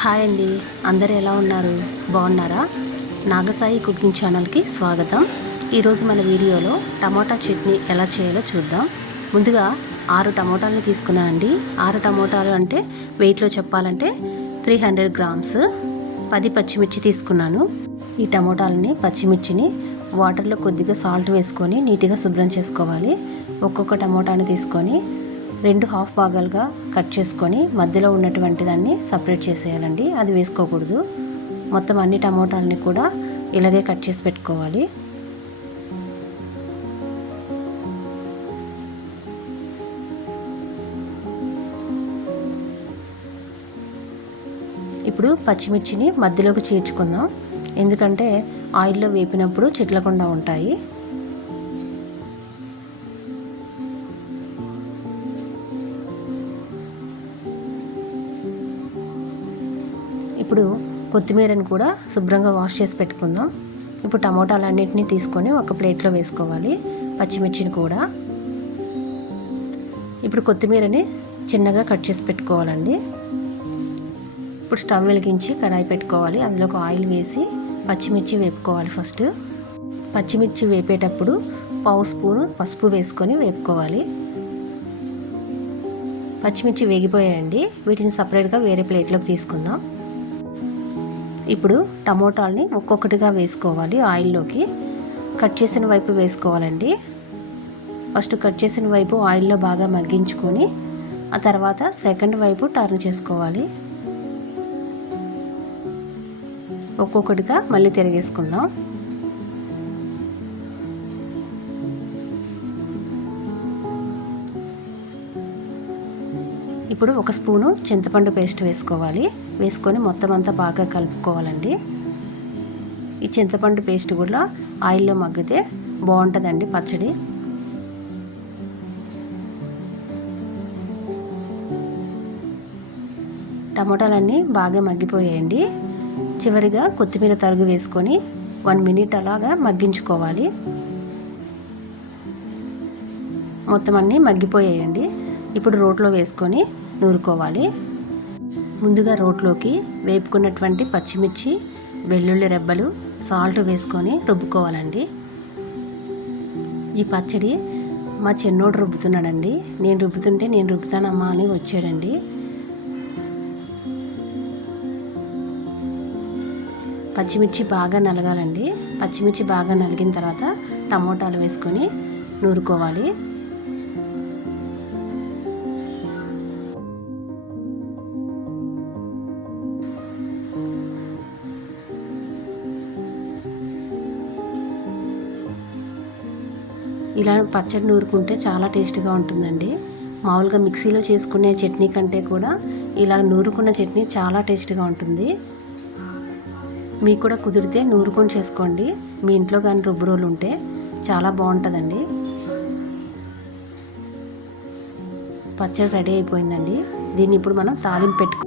Hi అండి. అందరు ఎలా ఉన్నారు? బాగున్నారా? నాగసాయి కుకింగ్ ఛానల్కి స్వాగతం. ఈరోజు మన వీడియోలో టమాటా చట్నీ ఎలా చేయాలో చూద్దాం. ముందుగా ఆరు టమోటాలను తీసుకున్నాను అండి. ఆరు టమోటాలు అంటే వెయిట్లో చెప్పాలంటే త్రీ హండ్రెడ్ గ్రామ్స్. పది పచ్చిమిర్చి తీసుకున్నాను. ఈ టమోటాలని పచ్చిమిర్చిని వాటర్లో కొద్దిగా సాల్ట్ వేసుకొని నీట్గా శుభ్రం చేసుకోవాలి. ఒక్కొక్క టమోటాను తీసుకొని రెండు హాఫ్ భాగాలుగా కట్ చేసుకొని మధ్యలో ఉన్నటువంటి దాన్ని సపరేట్ చేసేయాలండి. అది వేసుకోకూడదు. మొత్తం అన్ని టమోటాలని కూడా ఇలాగే కట్ చేసి పెట్టుకోవాలి. ఇప్పుడు పచ్చిమిర్చిని మధ్యలోకి చేర్చుకుందాం. ఎందుకంటే ఆయిల్లో వేపినప్పుడు చిట్లకుండా ఉంటాయి. ఇప్పుడు కొత్తిమీరని కూడా శుభ్రంగా వాష్ చేసి పెట్టుకుందాం. ఇప్పుడు టమోటాలన్నింటినీ తీసుకొని ఒక ప్లేట్లో వేసుకోవాలి పచ్చిమిర్చిని కూడా. ఇప్పుడు కొత్తిమీరని చిన్నగా కట్ చేసి పెట్టుకోవాలండి. ఇప్పుడు స్టవ్ వెలిగించి కడాయి పెట్టుకోవాలి. అందులోకి ఆయిల్ వేసి పచ్చిమిర్చి వేపుకోవాలి ఫస్ట్. పచ్చిమిర్చి వేపేటప్పుడు పావు స్పూను పసుపు వేసుకొని వేపుకోవాలి. పచ్చిమిర్చి వేగిపోయాయండి. వీటిని సపరేట్గా వేరే ప్లేట్లోకి తీసుకుందాం. ఇప్పుడు టమోటాలని ఒక్కొక్కటిగా వేసుకోవాలి ఆయిల్లోకి. కట్ చేసిన వైపు వేసుకోవాలండి. ఫస్ట్ కట్ చేసిన వైపు ఆయిల్లో బాగా మగ్గించుకొని ఆ తర్వాత సెకండ్ వైపు టర్న్ చేసుకోవాలి. ఒక్కొక్కటిగా మళ్ళీ తిరిగేసుకుందాం. ఇప్పుడు ఒక స్పూను చింతపండు పేస్ట్ వేసుకోవాలి. వేసుకొని మొత్తం అంతా బాగా కలుపుకోవాలండి. ఈ చింతపండు పేస్ట్ కూడా ఆయిల్లో మగ్గితే బాగుంటుందండి పచ్చడి. టమాటాలన్నీ బాగా మగ్గిపోయాయండి. చివరిగా కొత్తిమీర తరుగు వేసుకొని వన్ మినిట్ అలాగా మగ్గించుకోవాలి. మొత్తం అన్నీ మగ్గిపోయాయండి. ఇప్పుడు రోట్లో వేసుకొని నూరుకోవాలి. ముందుగా రోట్లోకి వేపుకున్నటువంటి పచ్చిమిర్చి వెల్లుల్లి రెబ్బలు సాల్ట్ వేసుకొని రుబ్బుకోవాలండి. ఈ పచ్చడి మా చిన్నోడు రుబ్బుతున్నాడండి. నేను రుబ్బుతుంటే నేను రుబ్బుతానమ్మా అని వచ్చాడండి. పచ్చిమిర్చి బాగా నలగాలండి. పచ్చిమిర్చి బాగా నలిగిన తర్వాత టమోటాలు వేసుకొని నూరుకోవాలి. ఇలా పచ్చడి నూరుకుంటే చాలా టేస్ట్గా ఉంటుందండి. మామూలుగా మిక్సీలో చేసుకునే చట్నీ కంటే కూడా ఇలా నూరుకున్న చట్నీ చాలా టేస్ట్గా ఉంటుంది. మీకు కూడా కుదిరితే నూరుకొని చేసుకోండి. మీ ఇంట్లో కానీ రుబ్బురోలు ఉంటే చాలా బాగుంటుందండి. పచ్చడి రెడీ అయిపోయిందండి. దీన్ని ఇప్పుడు మనం తాలింపు పెట్టుకో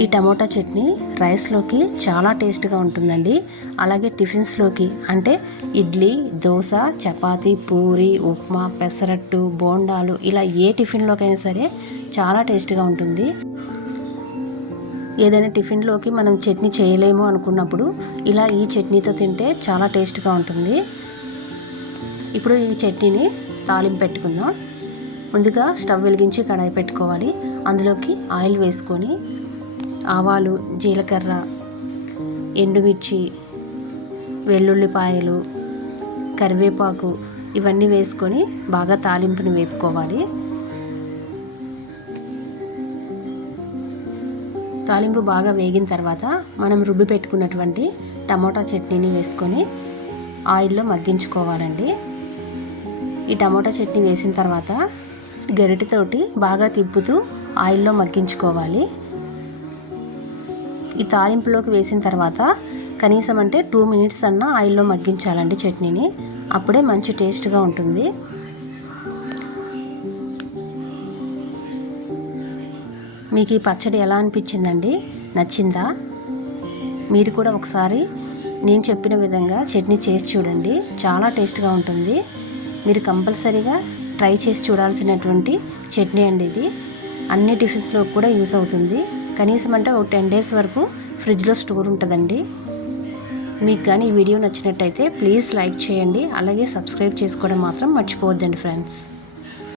ఈ టమోటా చట్నీ రైస్లోకి చాలా టేస్ట్గా ఉంటుందండి. అలాగే టిఫిన్స్లోకి అంటే ఇడ్లీ దోశ చపాతీ పూరి ఉప్మా పెసరట్టు బోండాలు ఇలా ఏ టిఫిన్లోకైనా సరే చాలా టేస్ట్గా ఉంటుంది. ఏదైనా టిఫిన్లోకి మనం చట్నీ చేయలేము అనుకున్నప్పుడు ఇలా ఈ చట్నీతో తింటే చాలా టేస్ట్గా ఉంటుంది. ఇప్పుడు ఈ చట్నీని తాలింపు పెట్టుకుందాం. ముందుగా స్టవ్ వెలిగించి కడాయి పెట్టుకోవాలి. అందులోకి ఆయిల్ వేసుకొని ఆవాలు జీలకర్ర ఎండుమిర్చి వెల్లుల్లిపాయలు కరివేపాకు ఇవన్నీ వేసుకొని బాగా తాలింపుని వేపుకోవాలి. తాలింపు బాగా వేగిన తర్వాత మనం రుబ్బి పెట్టుకున్నటువంటి టమోటా చట్నీని వేసుకొని ఆయిల్లో మగ్గించుకోవాలండి. ఈ టమోటా చట్నీ వేసిన తర్వాత గరిటెతోటి బాగా తిప్పుతూ ఆయిల్లో మగ్గించుకోవాలి. ఈ తాలింపులోకి వేసిన తర్వాత కనీసం అంటే టూ మినిట్స్ అన్న ఆయిల్లో మగ్గించాలండి చట్నీని. అప్పుడే మంచి టేస్ట్గా ఉంటుంది. మీకు ఈ పచ్చడి ఎలా అనిపించిందండి? నచ్చిందా? మీరు కూడా ఒకసారి నేను చెప్పిన విధంగా చట్నీ చేసి చూడండి. చాలా టేస్ట్గా ఉంటుంది. మీరు కంపల్సరీగా ట్రై చేసి చూడాల్సినటువంటి చట్నీ అండి ఇది. అన్ని టిఫిన్స్లో కూడా యూస్ అవుతుంది. కనీసం అంటే ఒక టెన్ డేస్ వరకు ఫ్రిడ్జ్లో స్టోర్ ఉంటుందండి. మీకు కానీ ఈ వీడియో నచ్చినట్టయితే ప్లీజ్ లైక్ చేయండి. అలాగే సబ్స్క్రైబ్ చేసుకోవడం మాత్రం మర్చిపోవద్దండి ఫ్రెండ్స్.